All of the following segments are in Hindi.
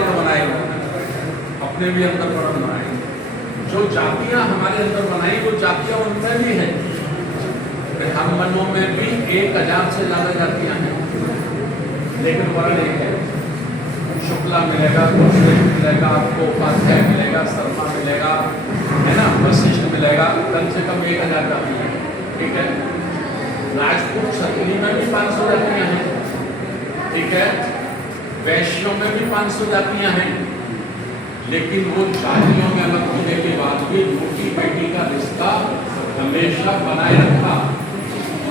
वर्ण बनाए अपने भी अंदर वर्ण बनाए। जो जातियां हमारे अंदर बनाई वो जातियां उनमें भी है। ब्राह्मणों में भी 1000 से ज्यादा जातियां हैं, लेकिन वर्ण एक है। शुक्ला मिलेगा, कुशलेश मिलेगा, आपको उपाध्याय मिलेगा, शर्मा मिलेगा, है ना, वशिष्ठ मिलेगा, कम से कम 1000 जातियां हैं। ठीक है। राजपूत क्षत्रिय में भी 500 जातियां हैं। ठीक है। वैश्यों में भी 500 जातियां हैं, लेकिन वो जातियों में अलग होने के बाद भी रोटी बेटी का रिश्ता हमेशा बनाए रखा।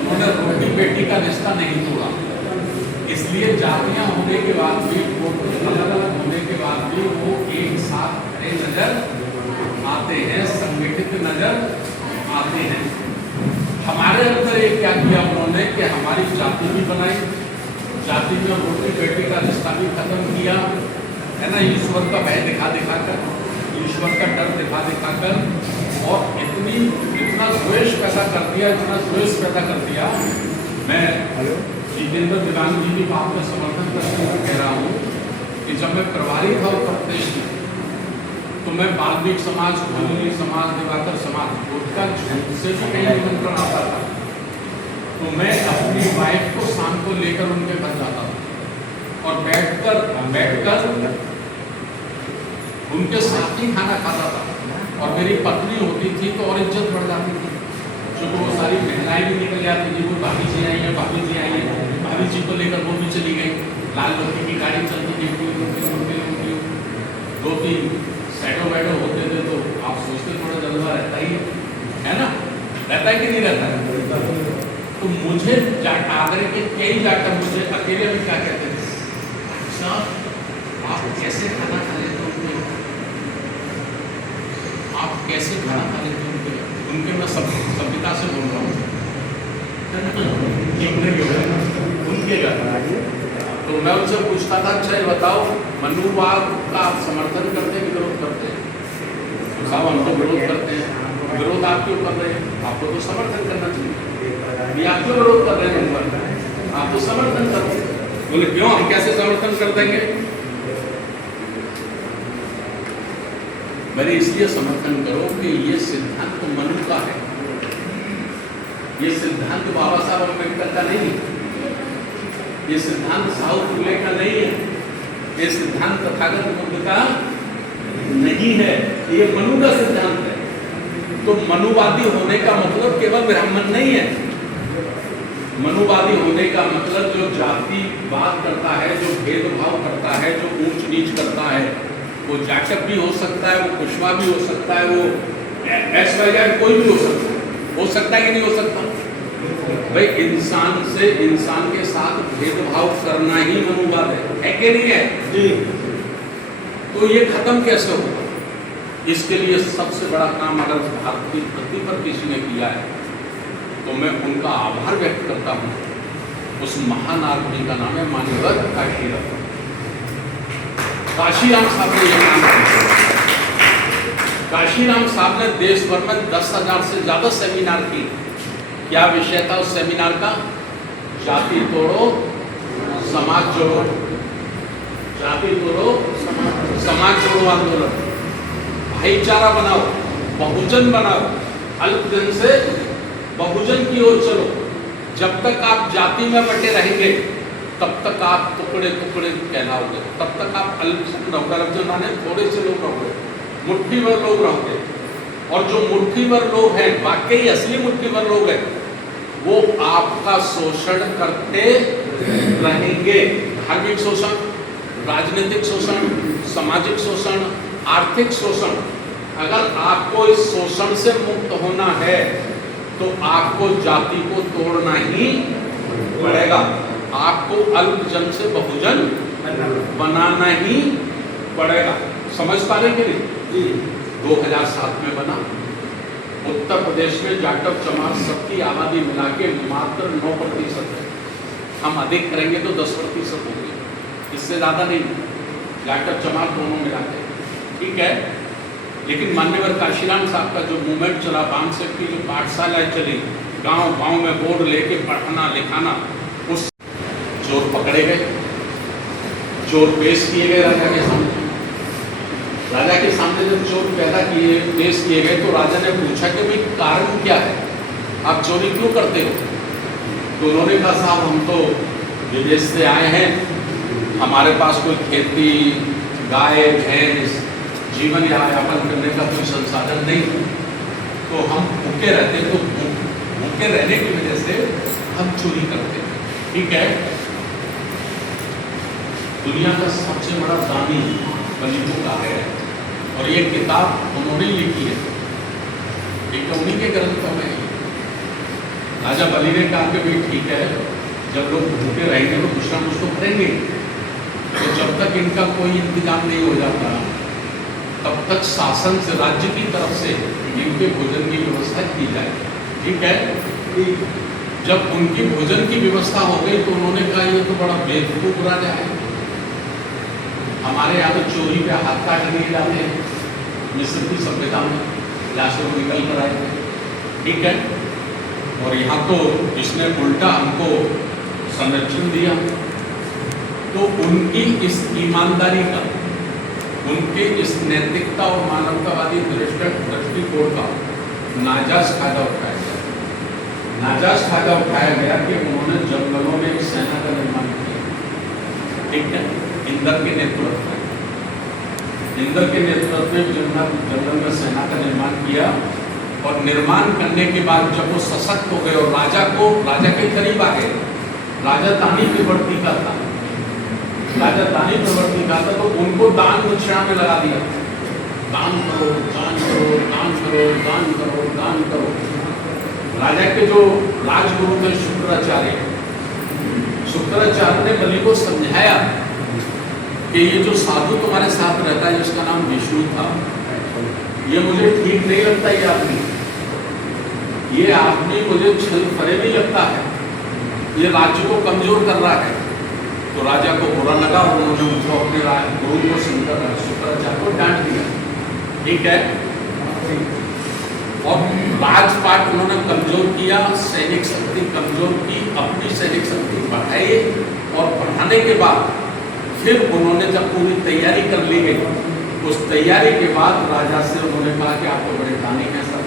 उन्होंने रोटी बेटी का रिश्ता नहीं तोड़ा। इसलिए जातियां होने के बाद भी, अलग अलग होने के बाद भी वो एक साथ खड़े नजर आते हैं, संगठित नजर आते हैं। हमारे अंदर एक क्या किया उन्होंने कि हमारी जाति भी बनाई, जाति में रोटी बेटी का रिश्ता भी खत्म किया, है ना, ईश्वर का भय दिखा दिखाकर, ईश्वर का डर दिखा दिखाकर, और इतना द्वेष पैदा कर दिया, इतना द्वेष पैदा कर दिया। मैं जितेंद्र दीवान जी की बात में समर्थन करते हुए कह रहा हूँ कि जब मैं प्रभारी था उत्तर प्रदेश में, तो मैं वाल्मीकि समाज, भूमि समाज, दिवाकर समाज उसका झूठ से भी कहीं निमंत्रण आता था, तो मैं अपनी वाइफ को शाम को लेकर उनके घर जाता था और बैठकर उनके साथ ही खाना खाता था। और मेरी पत्नी होती थी तो और इज्जत बढ़ जाती थी, क्योंकि वो सारी महिलाएं भी निकल जाती थी। वो भाभी जी आई हैं, भाभी जी आई हैं, भाभी जी को लेकर वो भी चली गई। लाल बत्ती की गाड़ी चलती थी, 2-3 शैडो होते थे, तो आप सोचते थोड़ा जल्दा रहता ही है ना, रहता है कि नहीं रहता है। तो मुझे आगरे के कई जाकर मुझे अकेले में क्या कहते थे, साहब आप कैसे खाना खा लेते हो, आप कैसे खाना खा लेते हो उनके। मैं सभ्यता से बोल रहा हूँ उनके घर। तो मैं उनसे पूछता था, अच्छा ये बताओ मनुवाद का आप समर्थन करते हैं, विरोध करते हैं? तो साहब हम तो विरोध करते हैं। विरोध आप क्यों कर रहे हैं? आपको तो समर्थन करना चाहिए। ये आप क्यों विरोध कर रहे हैं? आप तो समर्थन करो। बोले क्यों, हम कैसे समर्थन कर देंगे? मैंने इसलिए समर्थन करो कि ये सिद्धांत तो मनु का है, ये सिद्धांत बाबा साहब अम्बेडकर का नहीं है, ये सिद्धांत साहू फुले का नहीं है, ये सिद्धांत तथागत बुद्ध का नहीं है, ये मनु का सिद्धांत है। तो मनुवादी होने का मतलब केवल ब्राह्मण नहीं है। मनुवादी होने का मतलब जो जातिवाद करता है, जो भेदभाव करता है, जो ऊंच नीच करता है, वो जाटक भी हो सकता है, वो कुशवा भी हो सकता है, वो ऐश्वर्या कोई भी हो सकता है कि नहीं हो सकता? भाई इंसान से इंसान के साथ भेदभाव करना ही मनुवाद है कि नहीं है जी? तो ये खत्म कैसे होगा? इसके लिए सबसे बड़ा काम अगर भारत की धरती पर किसी ने किया है तो मैं उनका आभार व्यक्त करता हूँ। उस महान आदमी का नाम है मान्यवर काशीराम। काशीराम साहब ने यह काम किया। काशीराम साहब ने देश भर में 10,000 से ज्यादा सेमिनार की। क्या विषय था उस सेमिनार का? जाति तोड़ो समाज जोड़ो, जाति तोड़ो समाज जोड़ो आंदोलन, भाईचारा बनाओ, बहुजन बनाओ, अल्पजन से बहुजन की ओर चलो। जब तक आप जाति में बटे रहेंगे तब तक आप टुकड़े टुकड़े कहलाओगे, तब तक आप अल्पसंख्यक रहोगे। अल्पजन माने थोड़े से लोग रहोगे, मुट्ठी भर लोग रहोगे। और जो मुट्ठी भर लोग हैं, वाकई असली मुट्ठी भर लोग हैं, वो आपका शोषण करते रहेंगे। धार्मिक शोषण, राजनीतिक शोषण, सामाजिक शोषण, आर्थिक शोषण। अगर आपको इस शोषण से मुक्त होना है तो आपको जाति को तोड़ना ही पड़ेगा, आपको अल्पजन से बहुजन बनाना ही पड़ेगा। समझ पा रहे कि नहीं? 2007 में बना। उत्तर प्रदेश में जाटव चमार सबकी आबादी मिला के मात्र 9% है। हम अधिक करेंगे तो 10% होगी, इससे ज़्यादा नहीं। जाटव चमार दोनों मिला के, ठीक है। लेकिन मान्यवर काशीराम साहब का जो मूवमेंट चला, बांध से की जो पाठशालाएँ चली, गांव गांव में बोर्ड लेके पढ़ना लिखाना, उस चोर पकड़े गए, चोर पेश किए गए राजा के सामने। सामने जब चोर पैदा किए, पेश किए गए, तो राजा ने पूछा कि भाई कारण क्या है, आप चोरी क्यों करते हो? तो उन्होंने कहा साहब हम तो विदेश से आए हैं, हमारे पास कोई खेती, गाय भैंस, जीवन यापन करने का कोई संसाधन नहीं, तो हम भूखे रहते, तो भूखे रहने की वजह से हम चोरी करते हैं। ठीक है, दुनिया का सबसे बड़ा दानी बली का है, और ये किताब उन्होंने लिखी है, ठीक है, उन्हीं के ग्रंथों में। राजा बलि ने कहा कि भाई ठीक है, जब लोग भूखे रहेंगे तो कुछ ना कुछ तो करेंगे, तो जब तक इनका कोई इंतजाम नहीं हो जाता तब तक शासन से, राज्य की तरफ से इनके भोजन की व्यवस्था की जाए। ठीक है, जब उनकी भोजन की व्यवस्था हो गई तो उन्होंने कहा ये तो बड़ा बेवकूफ राजा है, हमारे यहाँ तो चोरी पे हाथ काट लिए जाते हैं, मिस्र की सभ्यता में लाशों को निकल कर आए थे। ठीक है, और यहाँ तो इसने उल्टा हमको संरक्षण दिया। तो उनकी इस ईमानदारी का, उनके इस नैतिकता और मानवतावादी दृष्टिकोण का नाजायज फायदा उठाया गया। नाजायज फायदा उठाया गया कि उन्होंने जंगलों में एक सेना का निर्माण किया। ठीक है, इंद्र के नेतृत्व में, इंद्र के नेतृत्व में जंगल में सेना का निर्माण किया, और निर्माण करने के बाद जब वो सशक्त हो गए और राजा के करीब आ गए, राजा दानी प्रवृत्ति का था, राजा दानी प्रवृत्ति का था, तो उनको दान दक्षिणा में लगा दिया, दान करो, दान करो, दान करो, दान करो, दान करो। राजा के जो राजगुरु थे शुक्राचार्य ने बलि को समझाया कि ये जो साधु तुम्हारे साथ रहता है जिसका नाम विष्णु था, ये मुझे ठीक नहीं लगता, ये आदमी मुझे छल फरे नहीं लगता है, ये राज्य को कमजोर कर रहा है। तो राजा को बुरा लगा और उन्होंने उनको अपने गुरु को शुक्राचार्य को डांट दिया। ठीक है, और राजपाट उन्होंने कमजोर किया, सैनिक शक्ति कमजोर की, अपनी सैनिक शक्ति बढ़ाई, और बढ़ाने के बाद फिर उन्होंने जब पूरी तैयारी कर ली गई, उस तैयारी के बाद राजा से उन्होंने कहा कि आप तो बड़े दानी हैं सर,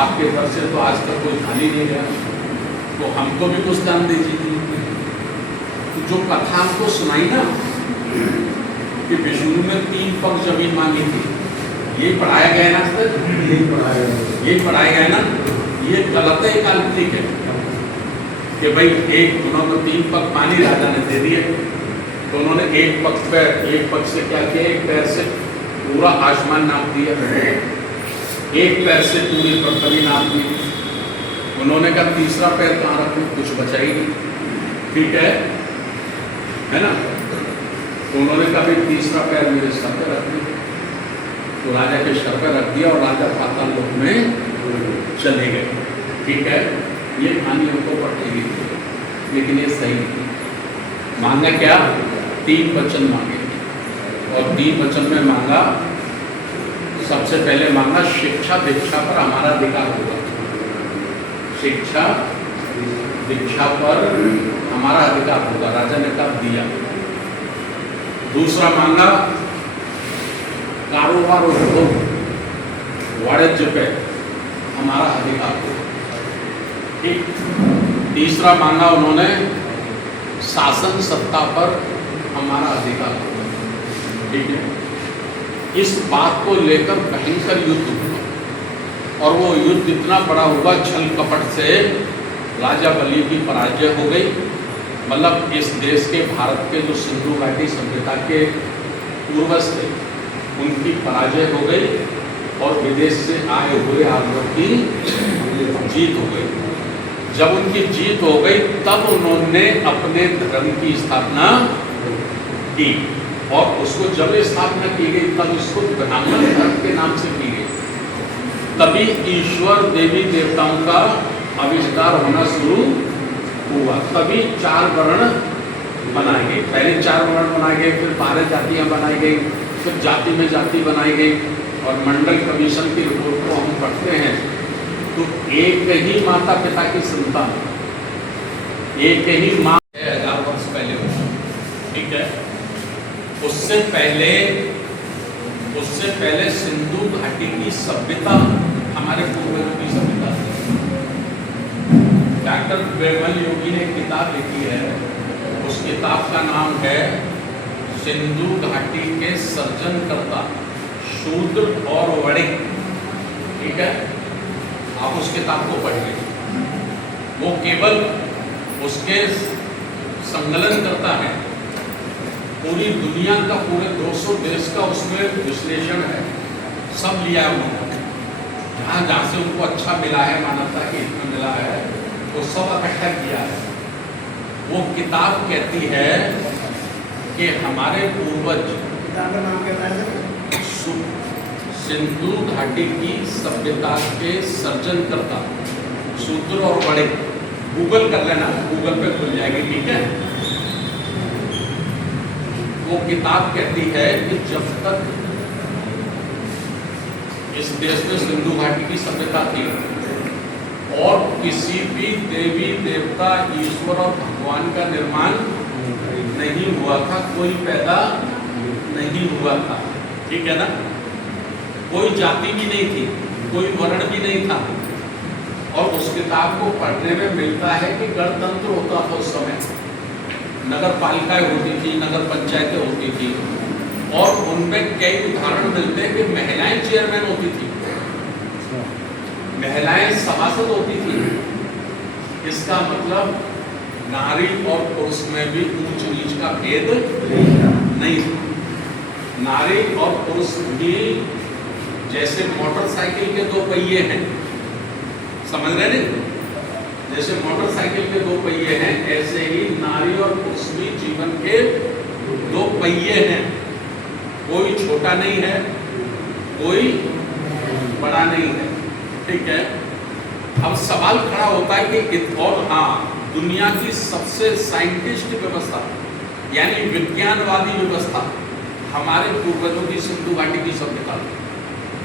आपके घर से तो आज तक कोई खाली नहीं गया, तो हमको भी कुछ दान दीजिए। जो कथा हमको सुनाई ना कि विष्णु ने 3 पग जमीन मांगी थी, ये पढ़ाया गया ना सर, ये पढ़ाया गया ना, ये गलत है, काल्पनिक है कि भाई उन्होंने 3 पग पानी राजा ने दे दिए, तो उन्होंने एक पग से क्या किया, एक पैर से पूरा आसमान नाप दिया, एक पैर से पूरी पृथ्वी नाप दी। उन्होंने कहा तीसरा पैर कहाँ रखूं, कुछ बचा ही नहीं। ठीक है ना, तो उन्होंने कहा भाई तीसरा पैर मेरे सर पे रख दिया, तो राजा के सर पे रख दिया और राजा पाताल लोक में चले गए। ठीक है, ये कहानी हमको पढ़ेगी, लेकिन ये सही नहीं। मांगा क्या, 3 वचन मांगे, और 3 वचन में मांगा, सबसे पहले मांगा शिक्षा दीक्षा पर हमारा अधिकार होगा, शिक्षा दीक्षा पर हमारा अधिकार होगा, राजा ने कहा दिया। दूसरा मांगा कारोबार उद्योग वाणिज्य पे हमारा अधिकार होगा। ठीक, तीसरा मांगा उन्होंने शासन सत्ता पर हमारा अधिकार होगा। ठीक है, इस बात को लेकर भयंकर युद्ध हुआ, और वो युद्ध इतना बड़ा हुआ, छल कपट से राजा बलि की पराजय हो गई। मतलब इस देश के, भारत के जो सिंधु घाटी सभ्यता के पूर्वज थे, उनकी पराजय हो गई, और विदेश से आए हुए आर्यों की जीत हो गई। जब उनकी जीत हो गई तब उन्होंने अपने धर्म की स्थापना की, और उसको जब स्थापना की गई तब इसको ब्राह्मण धर्म के नाम से की गई। तभी ईश्वर देवी देवताओं का आविष्कार होना शुरू हुआ, तभी 4 वर्ण बनाए गए। पहले 4 वर्ण बनाए गए, फिर 12 जातियाँ बनाई गई, फिर जाति में जाति बनाई गई, और मंडल कमीशन की रिपोर्ट को हम पढ़ते हैं तो एक ही माता पिता की संतान, एक ही माँ 1000 वर्ष पहले हुआ। ठीक है, उससे पहले उससे पहले सिंधु घाटी की सभ्यता हमारे पूर्वजों की सभ्यता थी। डॉक्टर बिरबल योगी ने एक किताब लिखी है, उस किताब का नाम है सिंधु घाटी के सर्जनकर्ता शूद्र और वणिक। ठीक है, आप उस किताब को पढ़िए। वो केवल उसके संकलन करता है, पूरी दुनिया का पूरे 200 देश का उसमें विश्लेषण है, सब लिया है उन्होंने, जहाँ जहाँ से उनको अच्छा मिला है, मानवता के हित में मिला है, वो सब इकट्ठा किया है। वो किताब कहती है कि हमारे पूर्वज, किताब का नाम क्या है? सिंधु घाटी की सभ्यता के सर्जनकर्ता शूद्र और बड़े, गूगल कर लेना, गूगल पे खुल जाएगी। ठीक है, वो किताब कहती है कि जब तक इस देश में सिंधु घाटी की सभ्यता थी और किसी भी देवी देवता, ईश्वर और भगवान का निर्माण नहीं हुआ था, कोई पैदा नहीं हुआ था, ठीक है ना, कोई जाति भी नहीं थी, कोई वर्ण भी नहीं था। और उस किताब को पढ़ने में मिलता है कि गणतंत्र होता था उस समय, नगर पालिकाएं होती थी, नगर पंचायतें होती थी, और उनमें कई उदाहरण मिलते हैं कि महिलाएं चेयरमैन होती थी, महिलाएं सभासद होती थी। इसका मतलब नारी और पुरुष में भी ऊंच नीच का भेद नहीं था। नारी और पुरुष भी, जैसे मोटरसाइकिल के 2 पहिए हैं, समझ रहे नहीं, जैसे मोटरसाइकिल के 2 पहिए हैं, ऐसे ही नारी और पुरुष भी जीवन के 2 पहिए हैं। कोई छोटा नहीं है, कोई बड़ा नहीं है। ठीक है, अब सवाल खड़ा होता है कि और हाँ, दुनिया की सबसे साइंटिस्ट व्यवस्था यानी विज्ञानवादी व्यवस्था हमारे पूर्वजों की सिंधु घाटी की सभ्यता।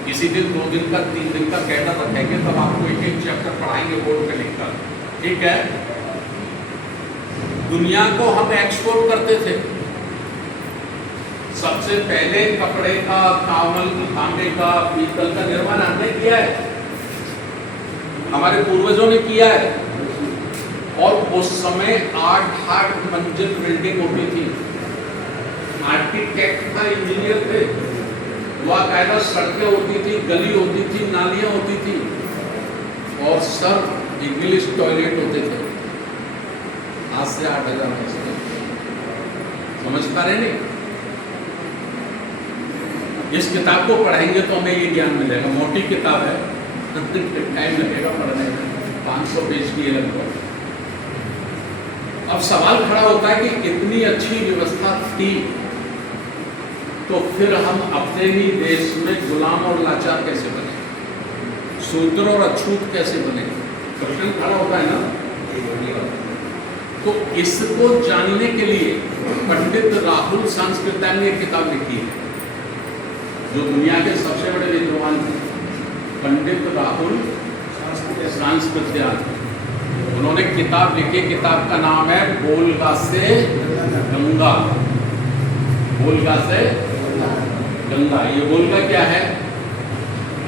किसी दिन 2 दिन का 3 दिन का कैडर रखेंगे, तब आपको एक चैप्टर पढ़ाएंगे बोर्ड पे लिखकर। ठीक है, दुनिया को हम एक्सपोर्ट करते थे। सबसे पहले कपड़े का, चावल, तांबे का, पीतल का निर्माण हमने किया है, हमारे पूर्वजों ने किया है। और उस समय 8 मंजिल बिल्डिंग होती थी। आर्किटेक्ट था, इंजीनियर थे, बाकायदा सड़कें होती थी, गली होती थी, नालियां होती थी, और सब इंग्लिश टॉयलेट होते थे। आज से 8000 वर्ष पहले, समझ पा रहे नहीं? इस किताब को पढ़ेंगे तो हमें ये ज्ञान मिलेगा। मोटी किताब है, टाइम लगेगा पढ़ने में, 500 पेज की है लगभग। अब सवाल खड़ा होता है कि इतनी अच्छी व्यवस्था थी, तो फिर हम अपने ही देश में गुलाम और लाचार कैसे बने, शूद्र और अछूत कैसे बने? प्रश्न खड़ा होता है ना। तो इसको जानने के लिए पंडित राहुल सांस्कृत्यायन ने एक किताब लिखी है, जो दुनिया के सबसे बड़े विद्वान थे, पंडित राहुल सांस्कृत्यायन। उन्होंने किताब लिखी, किताब का नाम है वोल्गा से गंगा। वोल्गा से गंगा। ये वोल्गा क्या है?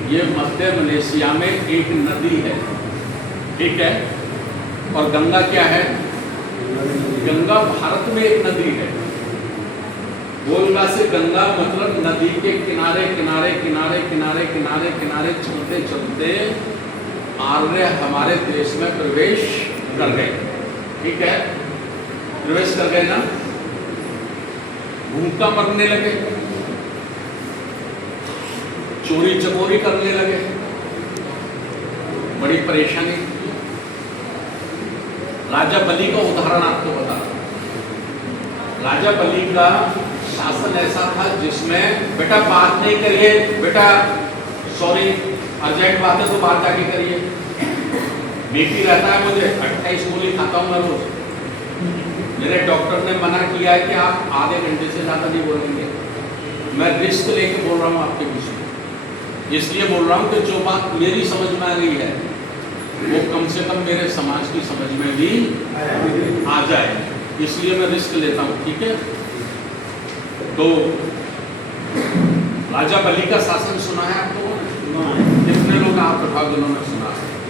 ये मध्य मलेशिया में एक नदी है, ठीक है। और गंगा क्या है? गंगा भारत में एक नदी है। वोल्गा से गंगा मतलब नदी के किनारे किनारे किनारे किनारे किनारे किनारे चलते चलते आर्य हमारे देश में प्रवेश कर गए, ठीक है। प्रवेश कर गए ना, भूखा मरने लगे, चोरी चकोरी करने लगे, बड़ी परेशानी। राजा बलि का उदाहरण आपको बता। राजा बलि का शासन ऐसा था जिसमें बेटा बात नहीं करिए, बेटा सॉरी अर्जेंट बात है तो बात जाके करिए। बीपी रहता है मुझे, 28 गोली खाता हूँ मैं रोज। मेरे डॉक्टर ने मना किया है कि आप आधे घंटे से ज़्यादा नहीं बोलेंगे। मैं रिस्क लेके बोल रहा हूँ आपके विषय, इसलिए बोल रहा हूँ कि जो बात मेरी समझ में आ गई है वो कम से कम मेरे समाज की समझ में भी आ जाए, इसलिए मैं रिस्क लेता हूँ, ठीक है। तो राजा बलि का शासन सुना है आप लोगों ने? कितने लोग आप प्रभाव जिन्होंने सुना है?